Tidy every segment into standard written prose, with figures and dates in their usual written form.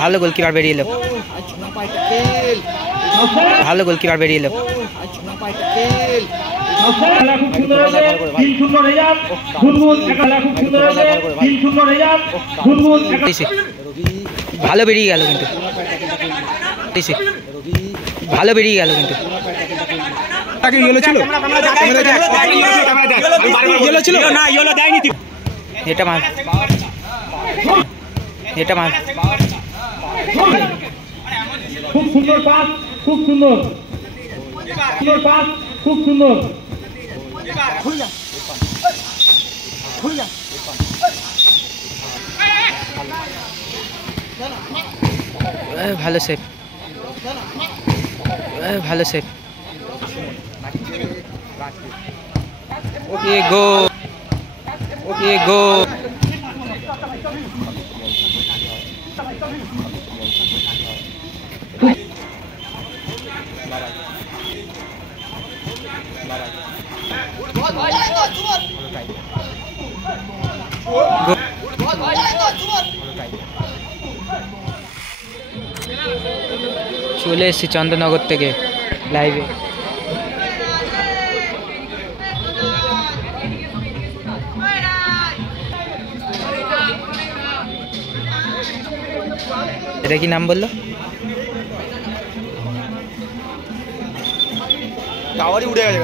ভালো গোলকিপার বেরিয়ে এলো, ভালো গোলকিপার বেরিয়ে এলো। ভালো বেরিয়ে গেল কিন্তু, ভালো বেরিয়ে গেল কিন্তু। এটা মার, এটা মার। খুব সুন্দর পাস, খুব সুন্দর, সুন্দর পাস, খুব সুন্দর। ভালো সেভ, ভালো সেভ। ये गो, ये गो। চলে এসেছি চন্দননগর থেকে লাইভে। এটা কি নাম বললো? টাওয়ারই উড়ে গেছে।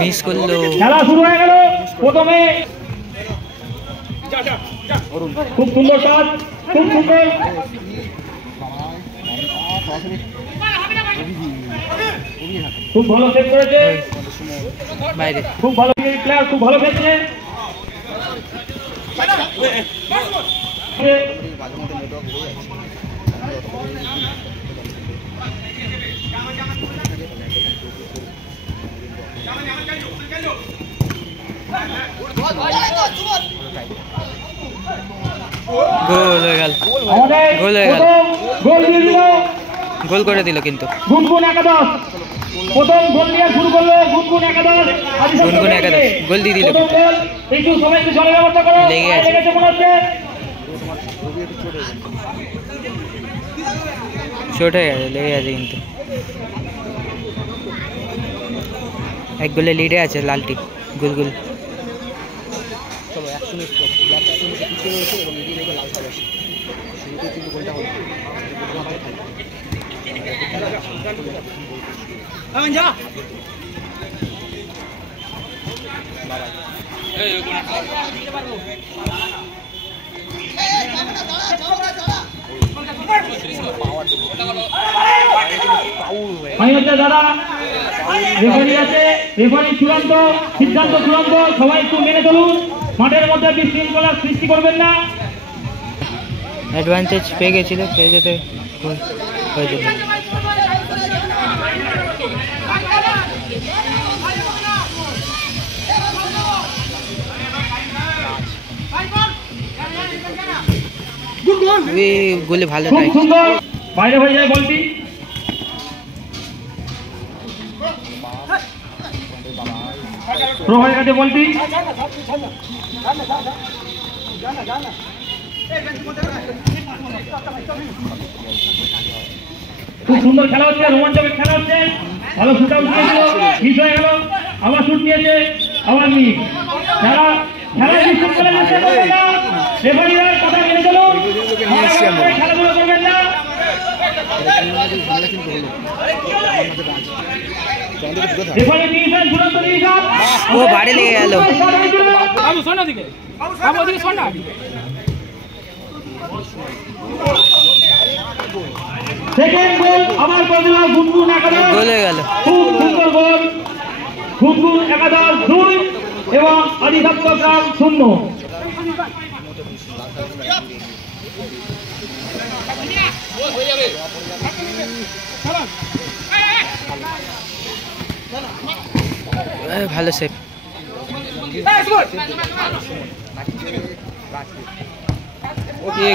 মিস করলো। খেলা শুরু হয়ে গেল। প্রথমে খুব সুন্দর কাজ, খুব সুন্দর, খুব ভালো সেভ করেছে, বাইরে খুব ভালো প্লেয়ার, খুব ভালো খেলছে। গোল হয়ে গেল, গোল হয়ে গেল, গোল করে দিল কিন্তু। গুনগুন একাদশ প্রথম গোল নিয়ে শুরু করলো। গুনগুন একাদশ, গুনগুন একাদশ গোল দিয়ে দিল। একটু সবাই একটু জলের ব্যবস্থা করো, লেগে আছে মনে হচ্ছে চোট হয়ে গেছে, লেগে আছে কিন্তু। এক গোলে লিডে আছে লালটি গুলগুল। দাদা রেফারি আছে, রেফারি চূড়ান্ত সিদ্ধান্ত, চূড়ান্ত। সবাই একটু মেনে চলুন, মাঠের মধ্যে বিশৃঙ্খলা সৃষ্টি করবেন না। অ্যাডভান্টেজ পেয়ে গেছিল, পেয়ে যেতে হয়ে যেত। গোলে ভালো টাইম, বাইরে হয়ে যায় বলটি। প্রভাবের কাছে বলটি, খুব সুন্দর খেলা হচ্ছে, রোমাঞ্চকর খেলা হচ্ছে। ভালো শুট আউট দিয়েছিল, মিস হয়ে গেল, আবার শুট দিয়েছে, আবার মিস। খেলা খেলায় বিশৃঙ্খলা সৃষ্টি করবেন না, রেফারিরা কথা মেনে চলুন, খেলাধুলা করবেন না। ও বাড়ি লেগে গেল। সেকেন্ড গোল আমার প্রতিভা গুনগুন একাদশ, গোল হয়ে গেল। খুব সুন্দর গোল। গুনগুন একাদশ 2 এবং আদিসপ্ত গ্রাম 0। ভালো সেভ।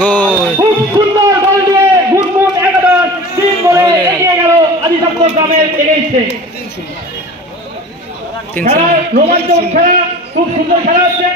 গোল। খুব সুন্দর বল দিয়ে গুনগুন একাদশ 3 গোলে এগিয়ে গেল আদিসপ্তর গ্রামের এগেইনস্টে। খেলা রোমাঞ্চক খেলা, খুব সুন্দর খেলা হচ্ছে।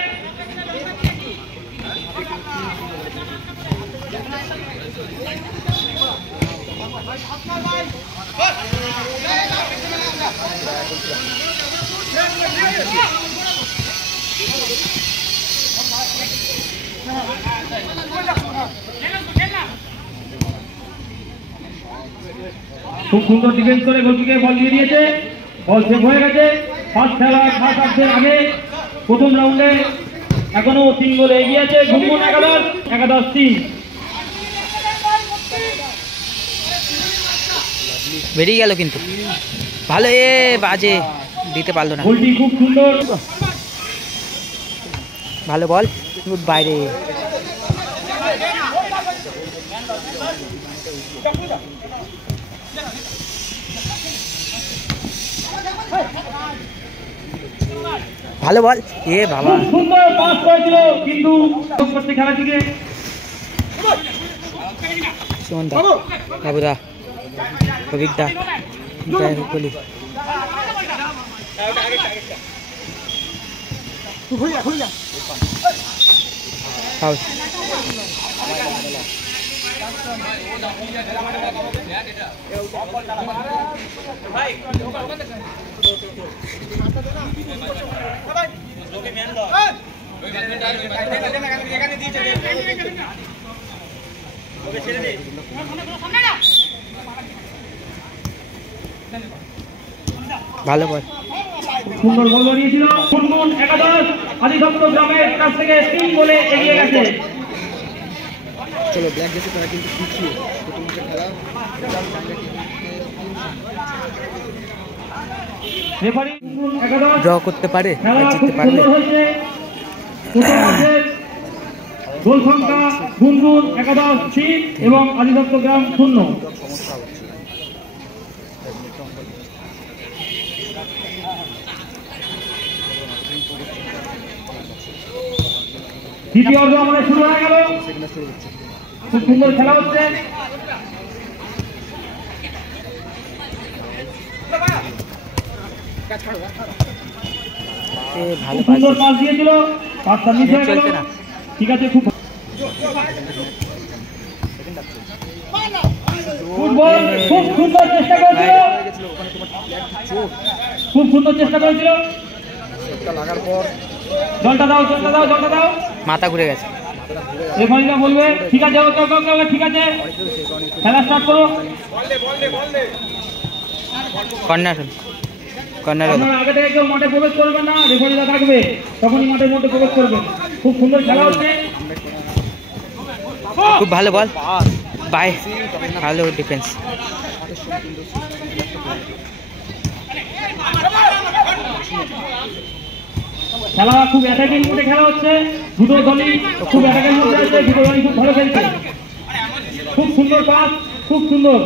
খুব সুন্দর ডিফেন্স করে গোলকিকে বল দিয়ে দিয়েছে, বল সেভ হয়ে গেছে। ফার্স্ট খেলা ফার্স্টের আগে প্রথম রাউন্ডে এখনো 3 গোলে এগিয়ে আছে ঘুমন একাদশ 3। বেরিয়ে গেল কিন্তু ভালো, বাজে দিতে পারলো না। গোলটি খুব সুন্দর, ভালো বল বাইরে। ভালো বল, বাবা খুব সুন্দর পাস করেছিল কিন্তু করতে খেলা থেকে সুমনদা, বাবুদা, অভিজ্ঞতা কোহলি। ভালো বল, সুন্দর গোল দিয়েছিল ঘুমন একাদশ আদিসপ্তর গ্রামের কাছ থেকে 3 গোলে এগিয়ে গেছে। চলো ব্ল্যাক জেসে তারা কিন্তু পিছিয়ে প্রথম খেলা রেফারি ঘুমন একাদশ ড্র করতে পারে, খেলা খুব জিততে পারবে। সুন্দর হয়েছে। গোল সংখ্যা ঘুমন একাদশ 3 এবং আদিসপ্তর গ্রাম 0। দ্বিতীয় অর্ধ আমাদের শুরু হয়ে গেল, খুব সুন্দর খেলা হচ্ছে। ভালো খুব সুন্দর পাস দিয়েছিল, পাসটা মিস হয়ে গেল। চলছে না। ঠিক আছে, খুব ফুটবল খুব সুন্দর চেষ্টা করেছিল, খুব সুন্দর চেষ্টা করেছিল। লাগার পর জলটা দাও, জলটা দাও, জলটা দাও। মাথা ঘুরে গেছে। রেফারিরা বলবে ঠিক আছে, ওকে ওকে ওকে, ঠিক আছে, খেলা স্টার্ট করো। কর্নার, কর্নার হলো। আপনারা আগে থেকে কেউ মাঠে প্রবেশ করবেন না, রেফারিরা থাকবে তখনই মাঠের মধ্যে প্রবেশ করবেন। খুব সুন্দর খেলা হচ্ছে। খুব ভালো বল, বাই, ভালো ডিফেন্স। খেলা খুব অ্যাটাকিং মোডে খেলা হচ্ছে, দুটো দলই খুব অ্যাটাকিং মোডে আছে, দুটো দলই খুব ভালো খেলছে। খুব সুন্দর পাস, খুব সুন্দর।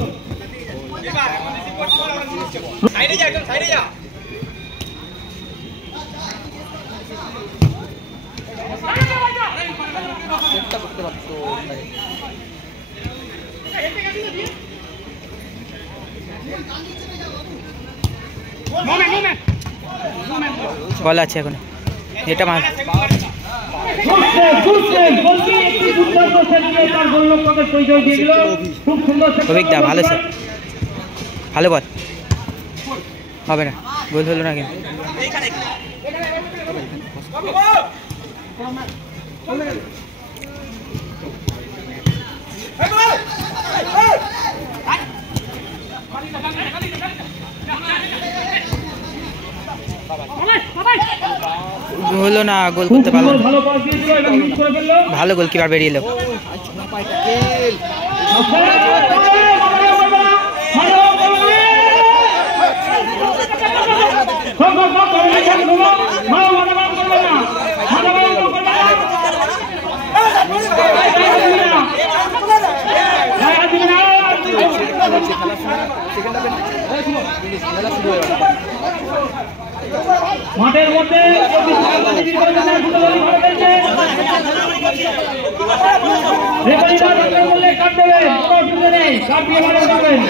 বল আছে এখন, এটা মার। অভিজ্ঞতা ভালো স্যার, ভালো বল, হবে না, গোল হলো না কিন্তু। হলো না, গোল করতে পারলো না। ভালো গোলকিপার বেরিয়ে এলো। মাঠের মধ্যে কাট দেবে, কোনো অসুবিধা নেই, কাট দিয়ে মাঠে যাবেন।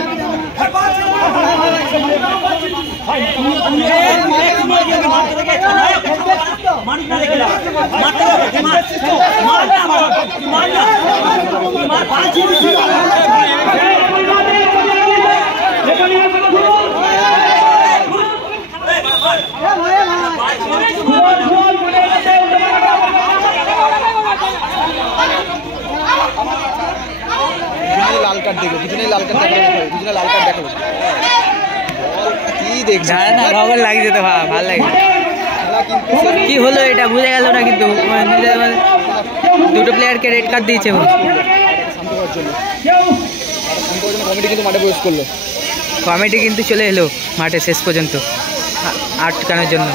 লাল কার্ড দেখো, পিছনে লাল কার্ড দেখালো, পিছনে লাল কার্ড দেখালো। কি দেখছ না খবর লাগছে তো, ভালো লাগে। কি হলো এটা বুঝে গেল না, কিন্তু দুটো প্লেয়ারকে রেড কার্ড দিয়েছে। কমিটি কিন্তু মাঠে প্রবেশ করলো। কমিটি কিন্তু চলে এলো মাঠে শেষ পর্যন্ত আটকানোর জন্য।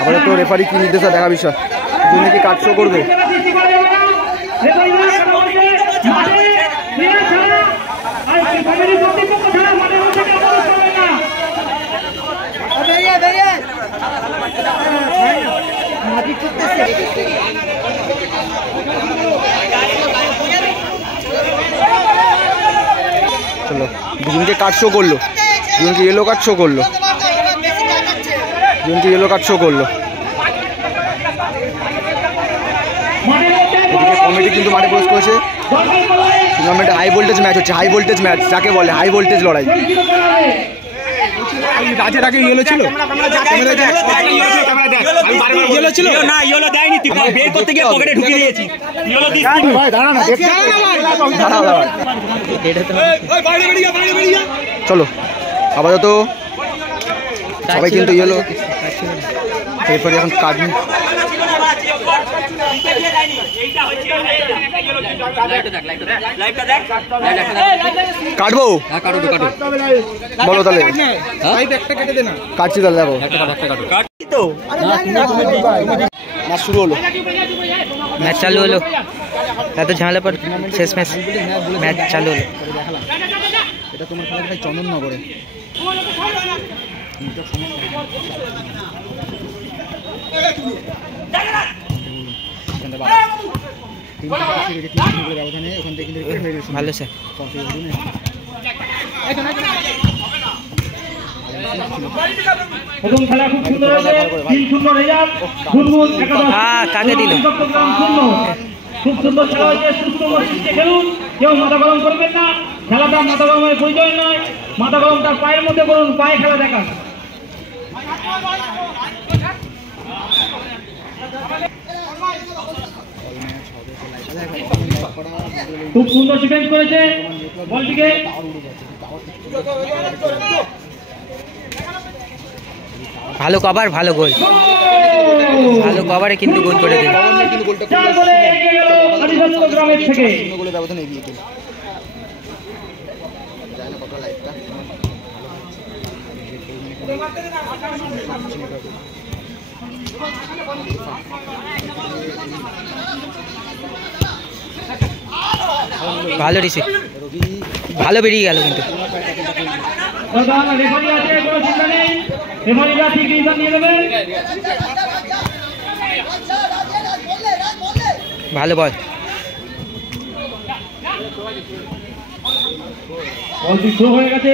আবার তো রেফারি কি নির্দেশ দেখা বিষয়, তুমি কি কাট শো করবে? চলো, দুজনকে কাট শো করলো, দুজনকে ইয়েলো কার্ড শো করলো, দুজনকে ইয়েলো কার্ড শো করলো। কমিটি কিন্তু মাঠে প্রবেশ করেছে। টুর্নামেন্টে হাই ভোল্টেজ ম্যাচ হচ্ছে, হাই ভোল্টেজ ম্যাচ যাকে বলে, হাই ভোল্টেজ লড়াই। রাজের আগে ইয়েলো ছিল, ইয়েলো ছিল না, ইয়েলো দেয়নি, বের করতে গিয়ে পকেটে ঢুকিয়ে দিয়েছি। ইয়েলো দিস ভাই, দাঁড়া না, চলো আপাতত সবাই কিন্তু ইয়েলো এরপরে এখন কাজ কাটবো, বলো তাহলে কাটছি তাহলে। দেখো ম্যাচ শুরু হলো, ম্যাচ চালু হলো, তাতে ঝামেলা পর শেষ ম্যাচ ম্যাচ চালু হলো। এটা তোমার খেলা চন্দননগরে। ভালো স্যার। প্রথম খেলা খুব সুন্দর হয়েছে, 3-0 রেজাল্ট। গুনগুন একাদশ কাকে দিল? খুব সুন্দর খেলা হয়েছে, সুস্থ মস্তিষ্কে খেলুন, কেউ মাথা গরম করবেন না। খেলাটা মাথা গরমের পরিচয় নয়, মাথা গরম তার পায়ের মধ্যে করুন, পায়ে খেলা দেখান। খুব সুন্দর ডিফেন্স করেছে বলটিকে। ভালো কভার, ভালো গোল, ভালো কভারে কিন্তু গোল করে দিল। গ্রামের থেকে ব্যবধান এগিয়ে গেল। ভালো রিসিভ, ভালো বেরিয়ে গেল কিন্তু। ভালো বল, বলটি থ্রো হয়ে গেছে।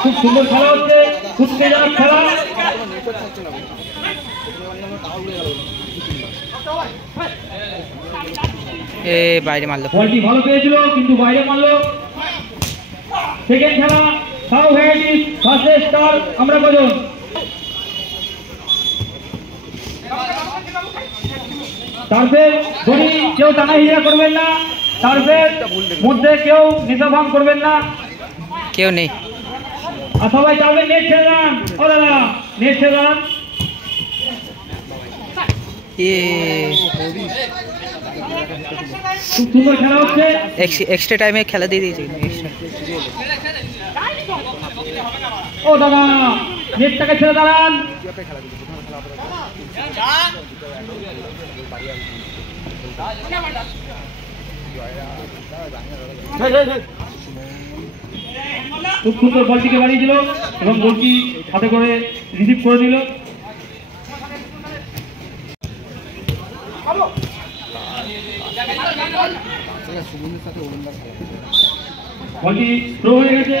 খুব সুন্দর খেলা হচ্ছে, উত্তেজনক খেলা। বাইরে মারলো, বলটি ভালো পেয়েছিল কিন্তু বাইরে মারলো। সেকেন্ড খেলা সাউ ভ্যারাইটিস ভার্সেস স্টার। আমরা কজন টার্ফের ধরি কেউ টানা হিরা করবেন না, টার্ফের মধ্যে কেউ নেশাভান করবেন না, কেউ নেই। আর সবাই চাইবেন নেট ছেড়ে দেন। ও দাদা নেট ছেড়ে দেন। খুব সুন্দর খেলা হচ্ছে। এক্সট্রা টাইমে খেলা দিয়ে দিয়েছে। ও দাদা নেটটাকে ছেড়ে দাঁড়ান। খুব সুন্দর বলটিকে বাড়িয়ে দিল এবং বলটি হাতে করে রিসিভ করে দিল। বলটি থ্রো হয়ে গেছে।